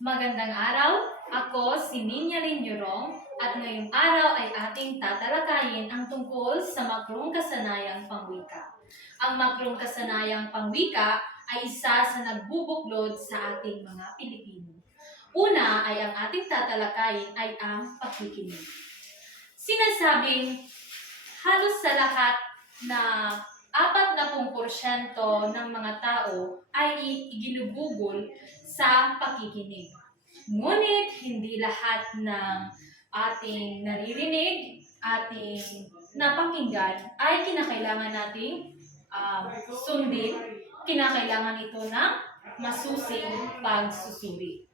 Magandang araw! Ako si Ninya Linyorong at ngayong araw ay ating tatalakayin ang tungkol sa makrong kasanayang pangwika. Ang makrong kasanayang pangwika ay isa sa nagbubuklod sa ating mga Pilipino. Una ay ang ating tatalakayin ay ang pakikinig. Sinasabing halos sa lahat na 40% ng mga tao ay iginugugol sa pakikinig. Ngunit hindi lahat ng ating naririnig, ating napakinggan ay kinakailangan nating sundin. Kinakailangan ito ng masusing pagsusuri.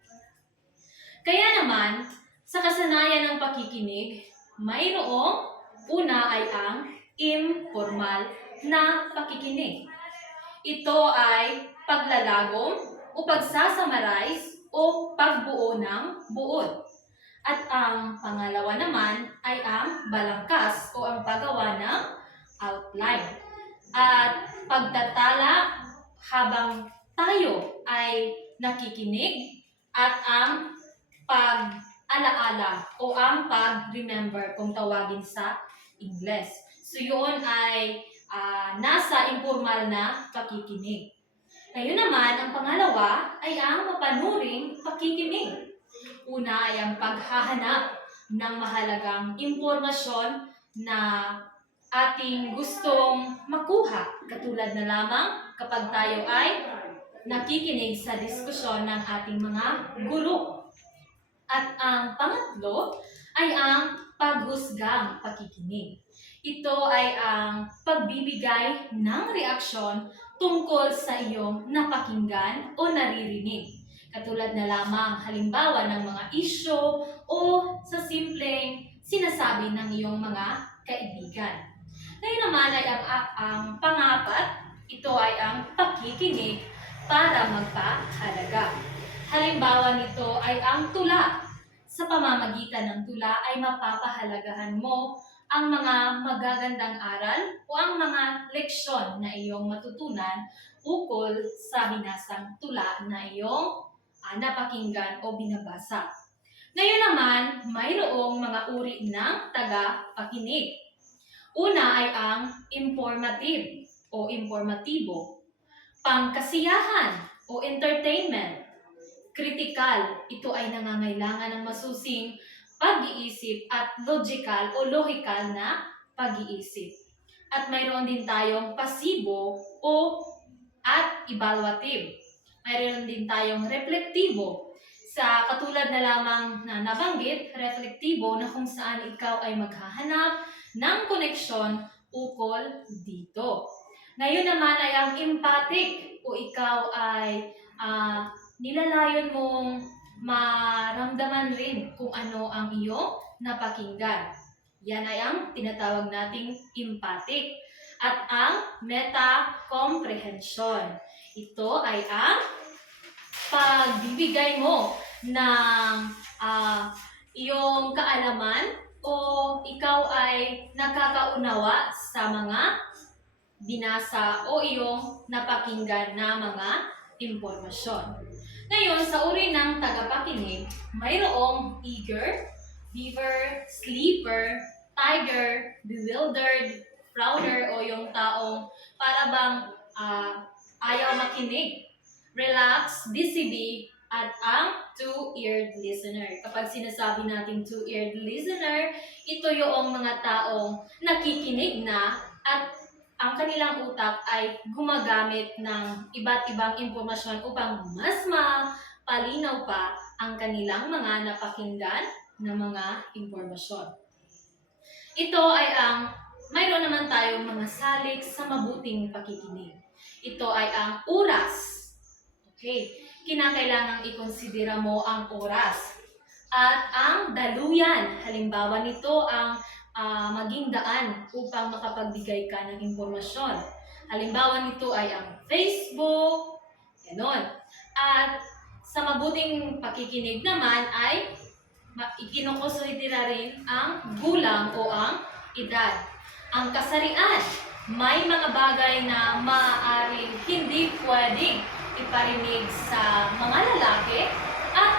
Kaya naman, sa kasanayan ng pakikinig, mayroong una ay ang informal na pakikinig. Ito ay paglalagom o pagsasummarize o pagbuo ng buod. At ang pangalawa naman ay ang balangkas o ang paggawa ng outline. At pagtatala habang tayo ay nakikinig at ang pag-alaala o ang pag-remember kung tawagin sa Ingles. So yun ay nasa informal na pakikinig. Ngayon naman, ang pangalawa ay ang mapanuring pakikinig. Una ay ang paghahanap ng mahalagang impormasyon na ating gustong makuha. Katulad na lamang kapag tayo ay nakikinig sa diskusyon ng ating mga guro. At ang pangatlo ay ang paghusgang pakikinig. Ito ay ang pagbibigay ng reaksyon tungkol sa iyong napakinggan o naririnig. Katulad na lamang halimbawa ng mga isyu o sa simpleng sinasabi ng iyong mga kaibigan. Ngayon naman ay ang pangapat, ito ay ang pakikinig para magpahalaga. Halimbawa nito ay ang tula. Sa pamamagitan ng tula ay mapapahalagahan mo ang mga magagandang aral o ang mga leksyon na iyong matutunan ukol sa binasang tula na iyong napakinggan o binabasa. Ngayon naman, mayroong mga uri ng tagapakinig. Una ay ang informative o informatibo, pangkasiyahan o entertainment, kritikal, ito ay nangangailangan ng masusing pag-iisip at logical o logical na pag-iisip. At mayroon din tayong pasibo at evaluative. Mayroon din tayong reflektibo. Sa katulad na lamang na nabanggit, reflektibo na kung saan ikaw ay maghahanap ng koneksyon ukol dito. Ngayon naman ay ang empathic o ikaw ay nilalayon mong maramdaman rin kung ano ang iyong napakinggan. Yan ay ang tinatawag nating empathic. At ang meta-comprehension. Ito ay ang pagbibigay mo ng iyong kaalaman o ikaw ay nakakaunawa sa mga binasa o iyong napakinggan na mga impormasyon. Ngayon, sa uri ng tagapakinig, mayroong eager, beaver, sleeper, tiger, bewildered, frowner o yung taong para bang ayaw makinig, relax, busy, at ang two-eared listener. Kapag sinasabi natin two-eared listener, ito yung mga taong nakikinig na at ang kanilang utak ay gumagamit ng iba't ibang impormasyon upang mas mapalinaw pa ang kanilang mga napakinggan na mga impormasyon. Ito ay mayroon naman tayong mga salik sa mabuting pakikinig. Ito ay ang oras. Okay, kinakailangang ikonsidera mo ang oras. At ang daluyan, halimbawa nito ang maging daan upang makapagbigay ka ng impormasyon. Halimbawa nito ay ang Facebook, gano'n. At sa mabuting pakikinig naman ay ikinukonsidera rin ang gulang o ang edad. Ang kasarian, may mga bagay na maaaring hindi pwedeng iparinig sa mga lalaki at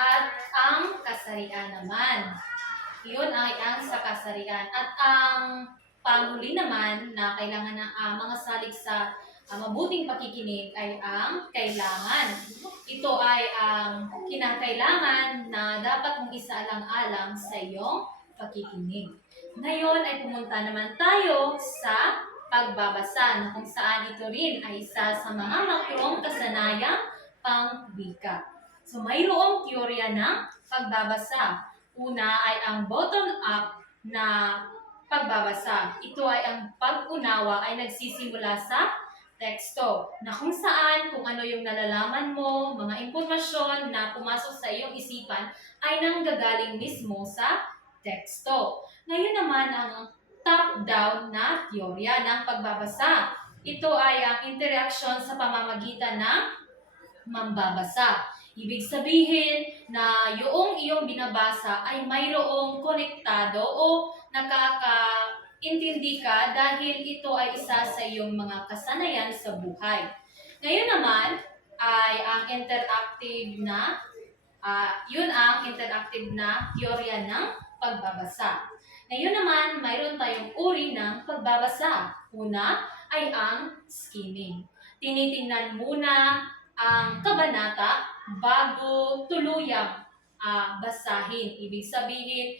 At ang kasarian naman. Iyon ay ang sa kasarian. At ang panghuli naman na kailangan ng mga salik sa mabuting pakikinig ay ang kailangan. Ito ay ang kinakailangan na dapat mong isaalang-alang sa iyong pakikinig. Ngayon ay pumunta naman tayo sa pagbabasa na kung saan ito rin ay isa sa mga makrong kasanayang pangwika. So mayroong teorya ng pagbabasa. Una ay ang bottom-up na pagbabasa. Ito ay ang pag-unawa ay nagsisimula sa teksto na kung saan, kung ano yung nalalaman mo, mga impormasyon na pumasok sa iyong isipan ay nanggagaling mismo sa teksto. Ngayon naman ang top-down na teorya ng pagbabasa. Ito ay ang interaction sa pamamagitan ng mambabasa. Ibig sabihin na yung iyong binabasa ay mayroong konektado o nakakaintindi ka dahil ito ay isa sa iyong mga kasanayan sa buhay. Ngayon naman ay ang interactive na yun ang interactive na teorya ng pagbabasa. Ngayon naman, mayroon tayong uri ng pagbabasa. Una ay ang skimming. Tinitingnan muna ang kabanata bago tuluyang basahin. Ibig sabihin,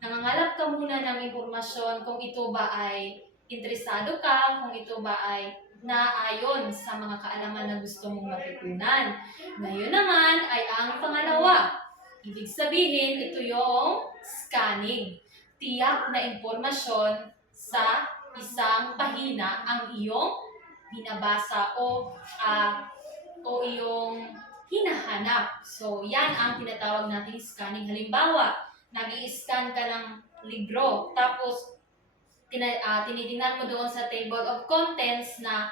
nangangalap ka muna ng impormasyon kung ito ba ay interesado ka, kung ito ba ay naayon sa mga kaalaman na gusto mong matutunan. Ngayon naman ay ang pangalawa. Ibig sabihin, ito yung scanning. Tiyak na impormasyon sa isang pahina ang iyong binabasa o iyong hinahanap. So, yan ang tinatawag nating scanning. Halimbawa, nag-i-scan ka ng libro, tapos tinitingnan mo doon sa table of contents na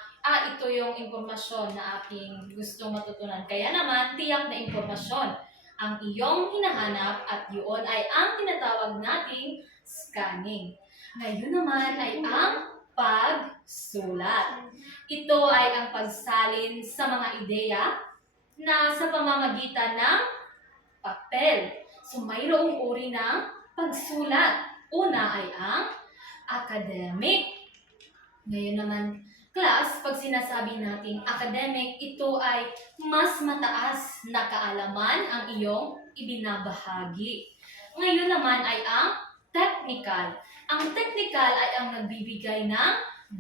ito yung impormasyon na ating gusto matutunan. Kaya naman, tiyak na impormasyon ang iyong hinahanap at yun ay ang tinatawag nating scanning. Ngayon naman ay ang pagsulat. Ito ay ang pagsalin sa mga ideya na sa pamamagitan ng papel. So mayroong uri ng pagsulat. Una ay ang academic. Ngayon naman, class, pag sinasabi nating academic, ito ay mas mataas na kaalaman ang iyong ibinabahagi. Ngayon naman ay ang technical. Ang technical ay ang nagbibigay ng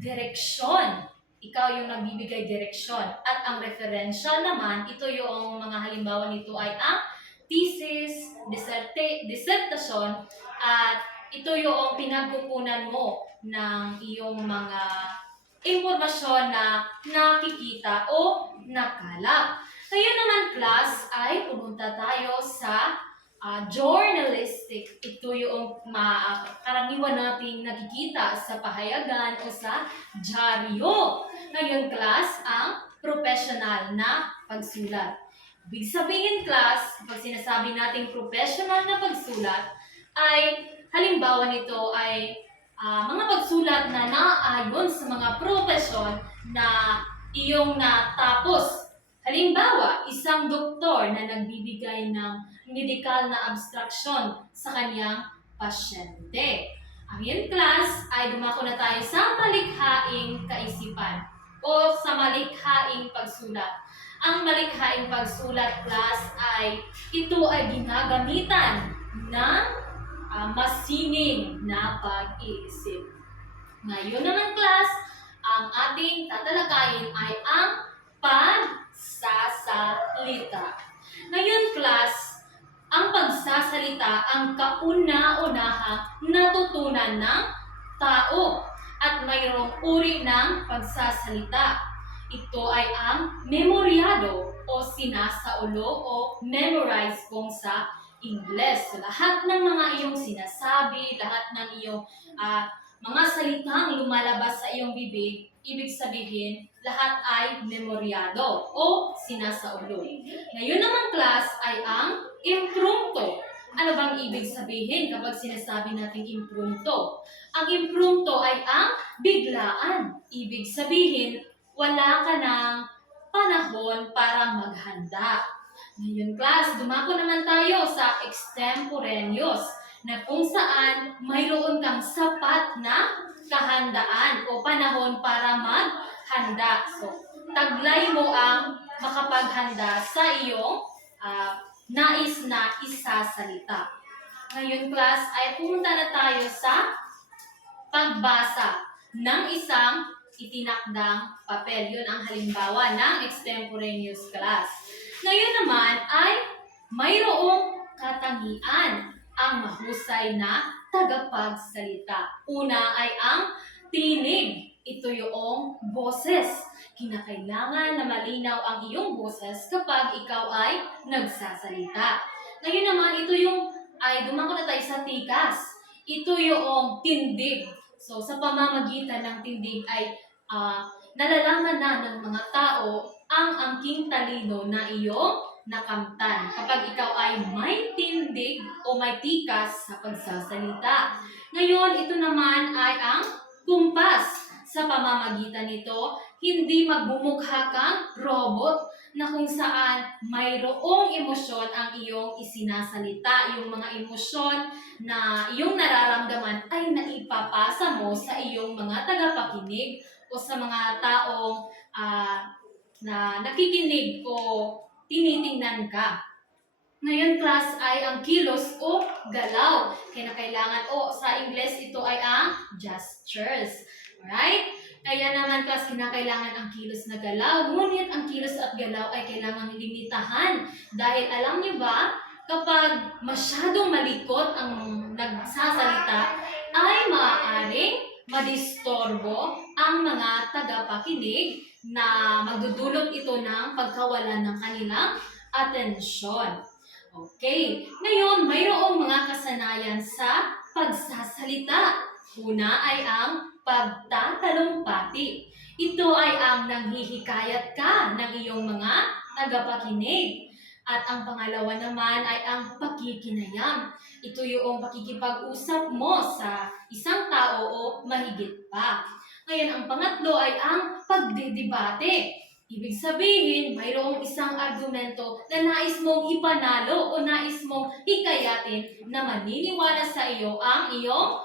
direksyon. Ikaw yung nagbibigay direksyon. At ang referential naman, ito yung mga halimbawa nito ay ang thesis, dissertation, at ito yung pinagkukunan mo ng iyong mga impormasyon na nakikita o nakalap. Ngayon naman class ay pumunta tayo sa journalistic. Ito yung karaniwan nating nakikita sa pahayagan o sa dyaryo. Ngayon class, ang professional na pagsulat. Ibig sabihin class, pag sinasabi nating professional na pagsulat, ay halimbawa nito ay mga pagsulat na naayon sa mga profesyon na iyong natapos. Halimbawa, isang doktor na nagbibigay ng medical na abstraction sa kanyang pasyente. Ang iyong class ay dumako na tayo sa malikhaing kaisipan o sa malikhaing pagsulat. Ang malikhaing pagsulat class ay ito ay ginagamitan ng masining na pag-iisip. Ngayon naman class, ang ating tatalakayin ay ang pagsasalita. Ngayon class, ang pagsasalita ang kauna-unahang natutunan ng tao at mayroong uri ng pagsasalita. Ito ay ang memoryado o sinasaulo o memorize kung sa Ingles. So, lahat ng mga iyong sinasabi, lahat ng iyong mga salitang lumalabas sa iyong bibig, ibig sabihin, lahat ay memoryado o sinasaulo. Ngayon naman class ay ang impromptu. Ano bang ibig sabihin kapag sinasabi natin impromptu? Ang impromptu ay ang biglaan. Ibig sabihin, wala ka ng panahon para maghanda. Ngayon, class, dumako naman tayo sa extemporaneous na kung saan mayroon kang sapat na kahandaan o panahon para maghanda. So, taglay mo ang makapaghanda sa iyong nais na isasalita. Ngayon, class, ay pumunta na tayo sa pagbasa ng isang itinakdang papel. Yun ang halimbawa ng extemporaneous class. Ngayon naman ay mayroong katangian ang mahusay na tagapagsalita. Una ay ang tinig. Ito yung boses. Kinakailangan na malinaw ang iyong boses kapag ikaw ay nagsasalita. Ngayon naman, ito yung, ay dumako na tayo sa tikas. Ito yung tindig. So, sa pamamagitan ng tindig ay nalalaman na ng mga tao ang angking talino na iyong nakamtan. Kapag ikaw ay may tindig o may tikas sa pagsasalita. Ngayon, ito naman ay ang kumpas. Sa pamamagitan nito, hindi magbumukha kang robot na kung saan mayroong emosyon ang iyong isinasalita. Yung mga emosyon na iyong nararamdaman ay naipapasa mo sa iyong mga tagapakinig o sa mga taong na nakikinig o tinitingnan ka. Ngayon, class, ay ang kilos o galaw. Kailangan sa Ingles, ito ay ang gestures. Alright? Kaya naman, class, kinakailangan ang kilos na galaw. Ngunit ang kilos at galaw ay kailangan limitahan. Dahil alam niyo ba, kapag masyadong malikot ang nagsasalita, ay maaaring madistorbo ang mga tagapakinig na magdudulot ito ng pagkawalan ng kanilang atensyon. Okay. Ngayon, mayroong mga kasanayan sa pagsasalita. Una ay ang pagtatalumpati. Ito ay ang nanghihikayat ka ng iyong mga tagapakinig. At ang pangalawa naman ay ang pakikinayam. Ito yung pakikipag-usap mo sa isang tao o mahigit pa. Ngayon, ang pangatlo ay ang pagdidebate. Ibig sabihin, mayroong isang argumento na nais mong ipanalo o nais mong hikayatin na maniniwala sa iyo ang iyong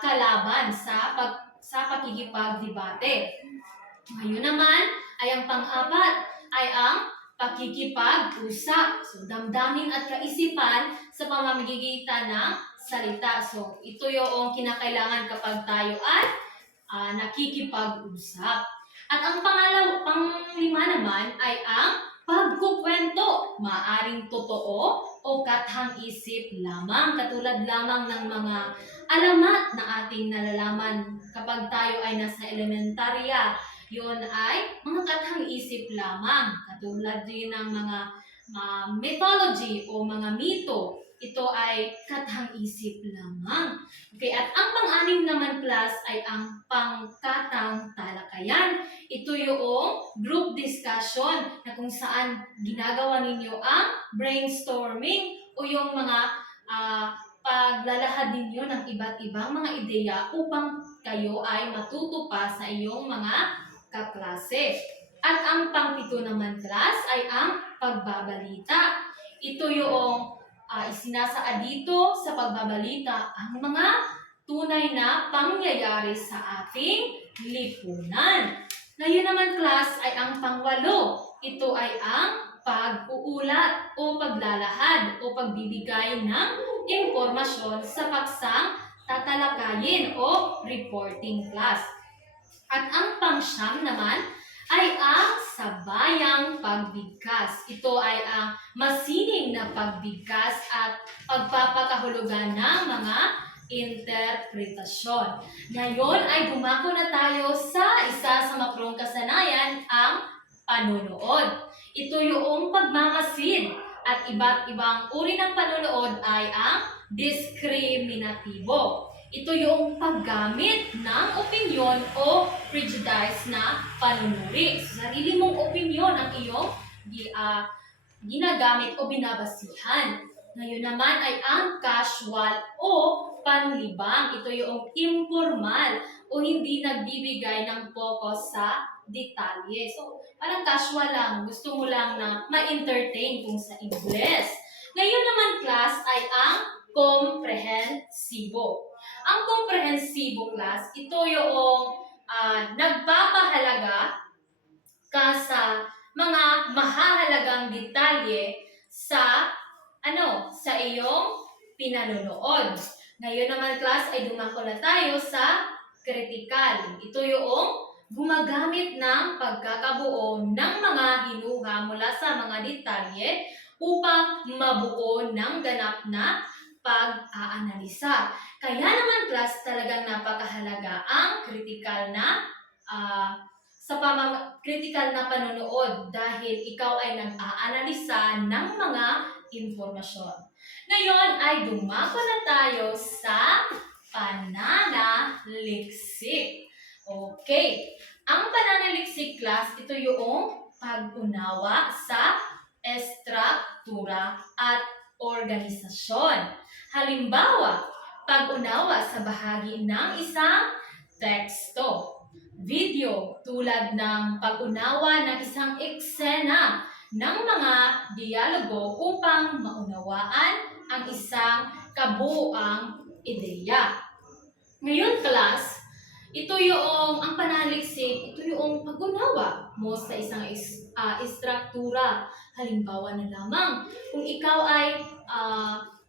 kalaban sa pakikipagdebate. Ngayon naman ay ang pang-apat ay ang pakikipag-usap. So, damdamin at kaisipan sa pamamagitan ng salita. So, ito yung kinakailangan kapag tayo ay nakikipag-usap. At ang panglima naman ay ang pagkukwento. Maaring totoo o kathang-isip lamang, katulad lamang ng mga alamat na ating nalalaman kapag tayo ay nasa elementarya. Yun ay mga kathang-isip lamang, katulad din ng mga mythology o mga mito. Ito ay kathang-isip lamang. Okay, at ang pang-anim naman, class, ay ang pangkatang talakayan. Ito yung group discussion na kung saan ginagawa ninyo ang brainstorming o yung mga paglalahad ninyo ng iba't ibang mga ideya upang kayo ay matuto pa sa iyong mga kaklase. At ang pang-pito naman, class, ay ang pagbabalita. Ito yung isinasaad dito sa pagbabalita ang mga tunay na pangyayari sa ating lipunan. Ngayon naman, class, ay ang pangwalo. Ito ay ang pag-uulat o paglalahad o pagbibigay ng impormasyon sa paksang tatalakayin o reporting, class. At ang pang-siyam naman ay ang sabayang pagbigkas. Ito ay ang masining na pagbigkas at pagpapakahulugan ng mga interpretasyon. Ngayon ay dumako na tayo sa isa sa makrong kasanayan, ang panunood. Ito yung pagmamasid at iba't ibang uri ng panunood ay ang diskriminatibo. Ito yung paggamit ng opinyon o prejudice na panunuri. Sarili mong opinyon ang iyong ginagamit o binabasihan. Ngayon naman ay ang casual o panlibang. Ito yung informal o hindi nagbibigay ng focus sa detalye. So, parang casual lang, gusto mo lang na ma-entertain kung sa Ingles. Ngayon naman class ay ang komprehensibo. Ang komprehensibo class, ito yung nagpapahalaga ka sa mga mahahalagang detalye sa sa iyong pinanonood. Ngayon naman class ay dumako na tayo sa critical. Ito yung gumagamit ng pagkakabuo ng mga hinuha mula sa mga detalye upang mabuo ng ganap na pag-aanalisa. Kaya naman class talagang napakahalaga ang critical na critical na panonood dahil ikaw ay nag-aanalisa ng mga informasyon. Ngayon ay dumako na tayo sa pananaliksik. Okay. Ang pananaliksik class, ito yung pag-unawa sa estruktura at organisasyon. Halimbawa, pag-unawa sa bahagi ng isang teksto. Video tulad ng pag-unawa ng isang eksena ng mga dialogo upang maunawaan ang isang kabuuang ideya. Ngayon class, ang pananaliksik, ito yung pag-unawa mo sa isang estruktura. Halimbawa na lamang, kung ikaw ay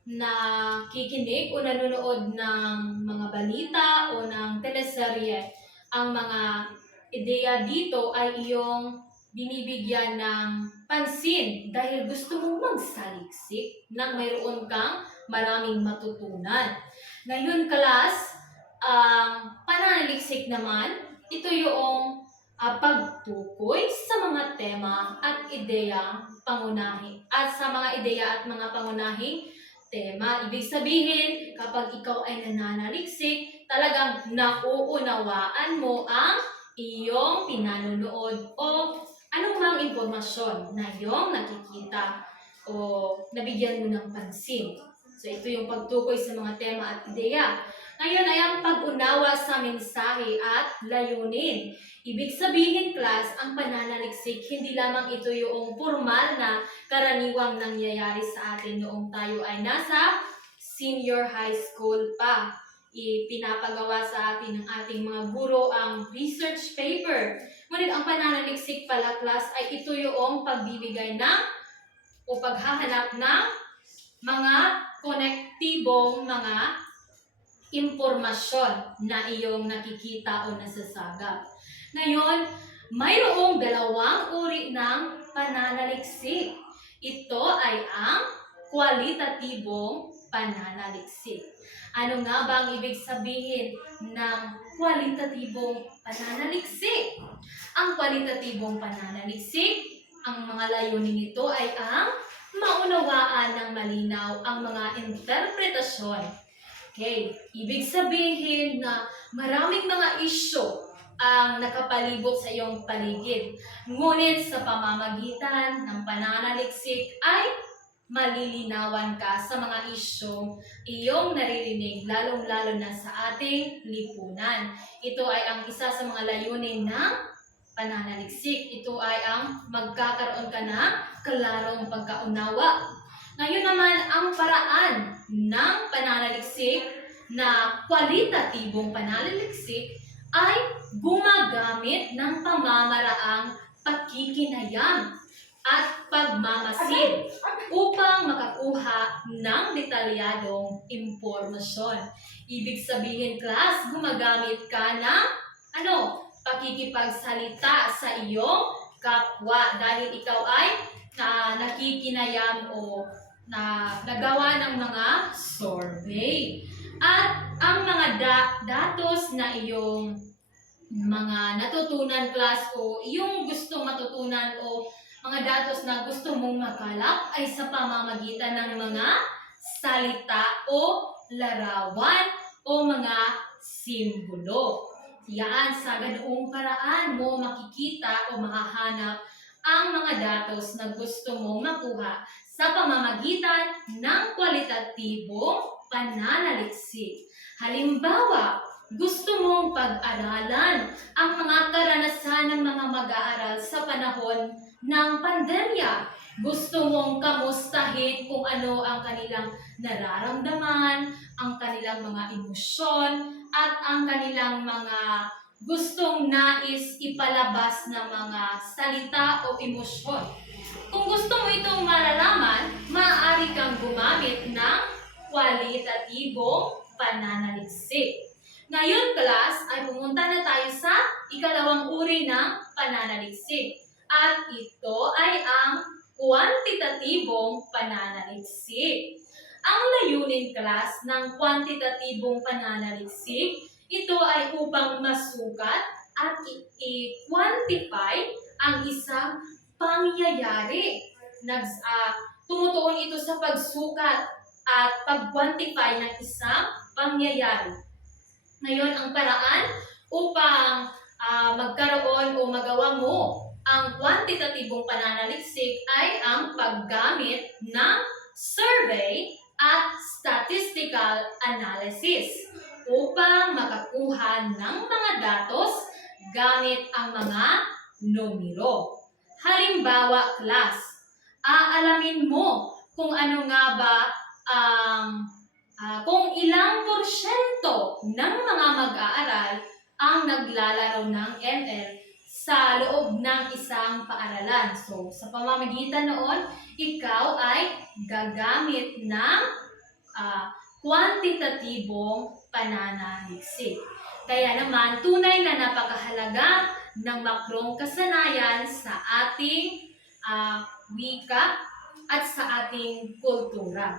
nakikinig o nanonood ng mga balita o ng teleserye, ang mga ideya dito ay iyong binibigyan ng pansin dahil gusto mong magsaliksik nang mayroon kang maraming matutunan. Ngayon, class, ang pananaliksik naman, ito yung pagtukoy sa mga tema at ideya pangunahin at sa mga ideya at mga pangunahing tema. Ibig sabihin, kapag ikaw ay nananaliksik, talagang nauunawaan mo ang iyong pinanonood o anumang impormasyon na iyong nakikita o nabigyan mo ng pansin. So, ito yung pagtukoy sa mga tema at ideya. Ngayon ay ang pag-unawa sa mensahe at layunin. Ibig sabihin, class, ang pananaliksik, hindi lamang ito yung formal na karaniwang nangyayari sa atin noong tayo ay nasa senior high school pa. Ipinapagawa sa atin ng ating mga guro ang research paper. Ngunit ang pananaliksik pala, class, ay ito yung pagbibigay ng o paghahanap ng mga konektibong mga impormasyon na iyong nakikita o nasasagap. Ngayon, mayroong dalawang uri ng pananaliksik. Ito ay ang kwalitatibong pananaliksik. Ano nga ba ang ibig sabihin ng kwalitatibong pananaliksik? Ang kwalitatibong pananaliksik, ang mga layunin nito ay ang maunawaan ng malinaw ang mga interpretasyon. Okay, ibig sabihin na maraming mga isyu ang nakapalibot sa iyong paligid. Ngunit sa pamamagitan ng pananaliksik ay malilinawan ka sa mga isyong iyong naririnig, lalong-lalo na sa ating lipunan. Ito ay ang isa sa mga layunin ng pananaliksik. Ito ay ang magkakaroon ka ng klarong pagkaunawa. Ngayon naman, ang paraan ng pananaliksik na kwalitatibong pananaliksik ay gumagamit ng pamamaraang pakikinayang at pagmamasid upang makakuha ng detalyadong impormasyon. Ibig sabihin, class, gumagamit ka ng pakikipagsalita sa iyong kapwa dahil ikaw ay nakikinayang o na nagawa ng mga survey. At ang mga datos na iyong mga natutunan, class, o yung gusto matutunan o mga datos na gusto mong makalap ay sa pamamagitan ng mga salita o larawan o mga simbolo. Yan, sa ganoong paraan mo makikita o makahanap ang mga datos na gusto mong makuha sa pamamagitan ng kwalitatibong pananaliksik. Halimbawa, Gusto mong pag-aralan ang mga karanasan ng mga mag-aaral sa panahon ng pandemya. Gusto mong kamustahin kung ano ang kanilang nararamdaman, ang kanilang mga emosyon, at ang kanilang mga gustong nais ipalabas na mga salita o emosyon. Kung gusto mo itong malalaman, maaari kang gumamit ng kwalitatibong pananaliksik. Ngayon, class, ay pumunta na tayo sa ikalawang uri ng pananaliksik. At ito ay ang kwantitatibong pananaliksik. Ang layunin, class, ng kwantitatibong pananaliksik, ito ay upang masukat at i-quantify ang isang pangyayari. Tumutuon ito sa pagsukat at pag-quantify ng isang pangyayari. Ngayon, ang paraan upang magkaroon o magawa mo ang kwantitatibong pananaliksik ay ang paggamit ng survey at statistical analysis upang makakuha ng mga datos gamit ang mga numero. Halimbawa, class, aalamin mo kung ano nga ba ang kung ilang porsyento ng mga mag-aaral ang naglalaro ng ML sa loob ng isang paaralan. So, sa pamamagitan noon, ikaw ay gagamit ng kwantitatibong pananaliksik. Kaya naman, tunay na napakahalaga ng makrong kasanayan sa ating wika at sa ating kultura.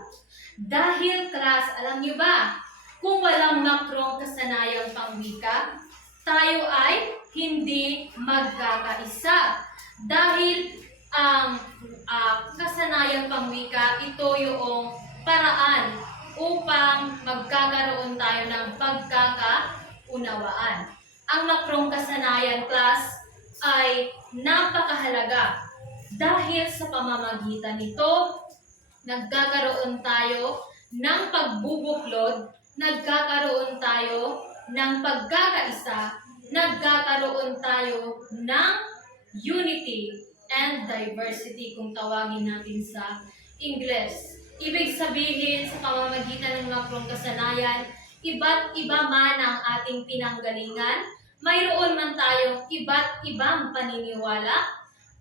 Dahil, class, alam niyo ba, kung walang makrong kasanayang pangwika, tayo ay hindi magkakaisa. Dahil ang kasanayang pangwika, ito yung paraan upang magkakaroon tayo ng pagkakaunawaan. Ang makrong kasanayan, class, ay napakahalaga dahil sa pamamagitan nito, nagkakaroon tayo ng pagbubuklod, nagkakaroon tayo ng pagkakaisa, nagkakaroon tayo ng unity and diversity kung tawagin natin sa English. Ibig sabihin sa pamamagitan ng makrong kasanayan, iba't iba man ang ating pinanggalingan, mayroon man tayong iba't ibang paniniwala,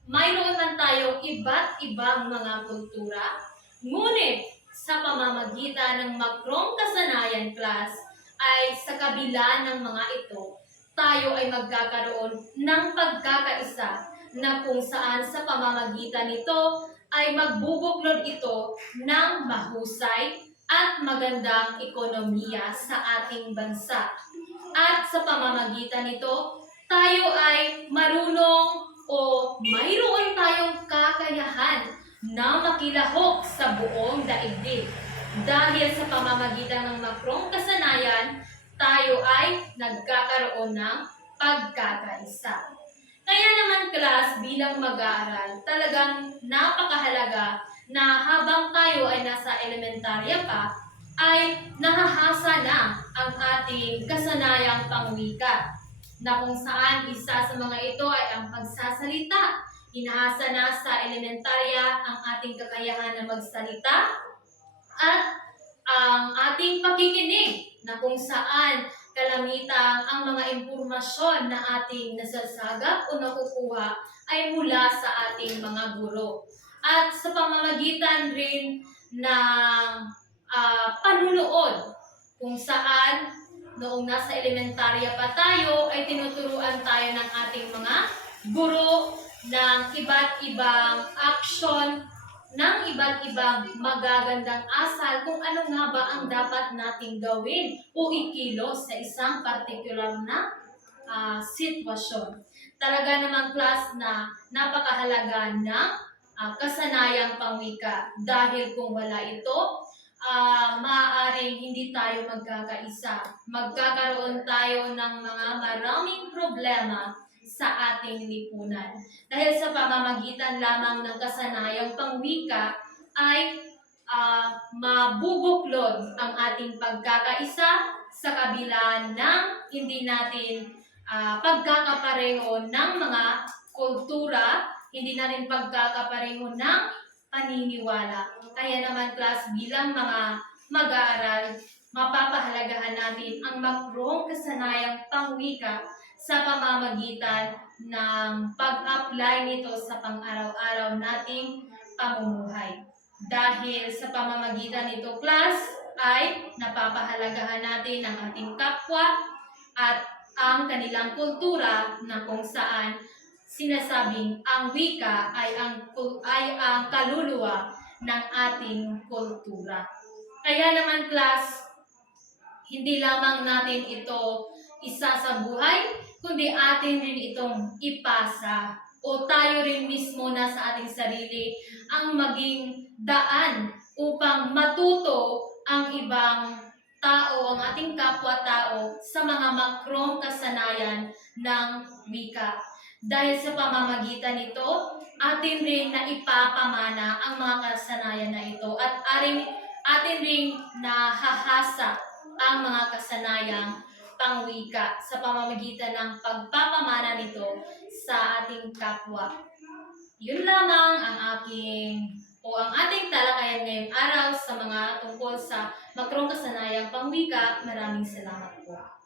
mayroon man tayong iba't ibang mga kultura, ngunit sa pamamagitan ng makrong kasanayan, class, ay sa kabila ng mga ito, tayo ay magkakaroon ng pagkakaisa na kung saan sa pamamagitan nito ay magbubuklod ito ng mahusay at magandang ekonomiya sa ating bansa. At sa pamamagitan nito, tayo ay marunong o mayroon tayong kakayahan na makilahok sa buong daigdig. Dahil sa pamamagitan ng makrong kasanayan, tayo ay nagkakaroon ng pagkakaisa. Kaya naman, class, bilang mag-aaral, talagang napakahalaga na habang tayo ay nasa elementarya pa, ay nahahasa na ang ating kasanayang pangwika, na kung saan isa sa mga ito ay ang pagsasalita. Inahasa na sa elementarya ang ating kakayahan na magsalita at ang ating pakikinig, na kung saan kalamitan ang mga impormasyon na ating nasasagap o nakukuha ay mula sa ating mga guro. At sa pamamagitan rin ng panunood, kung saan noong nasa elementarya pa tayo ay tinuturuan tayo ng ating mga guro ng iba't ibang action, ng iba't ibang magagandang asal kung ano nga ba ang dapat nating gawin o ikilos sa isang particular na sitwasyon. Talaga namang, class, na napakahalaga ng kasanayang pangwika, dahil kung wala ito, maaaring hindi tayo magkakaisa. Magkakaroon tayo ng mga maraming problema sa ating lipunan. Dahil sa pamamagitan lamang ng kasanayang pangwika ay mabubuklod ang ating pagkakaisa sa kabila ng hindi natin pagkakapareho ng mga kultura, hindi natin pagkakapareho ng paniniwala. Kaya naman class, bilang mga mag-aaral, mapapahalagahan natin ang makrong kasanayang pangwika sa pamamagitan ng pag-apply nito sa pang-araw-araw nating pamumuhay. Dahil sa pamamagitan nito class ay napapahalagahan natin ang ating kapwa at ang kanilang kultura na kung saan sinasabing ang wika ay ang kaluluwa ng ating kultura. Kaya naman class, hindi lamang natin ito isa sa buhay, kundi atin rin itong ipasa o tayo rin mismo na sa ating sarili ang maging daan upang matuto ang ibang tao, ang ating kapwa-tao sa mga makrong kasanayan ng wika. Dahil sa pamamagitan nito, atin rin na ipapamana ang mga kasanayan na ito at atin rin nahahasa ang mga kasanayang pangwika sa pamamagitan ng pagpapamana nito sa ating kapwa. Yun lamang ang ating talakayan ngayong araw sa mga tungkol sa makrong kasanayang pangwika. Maraming salamat po.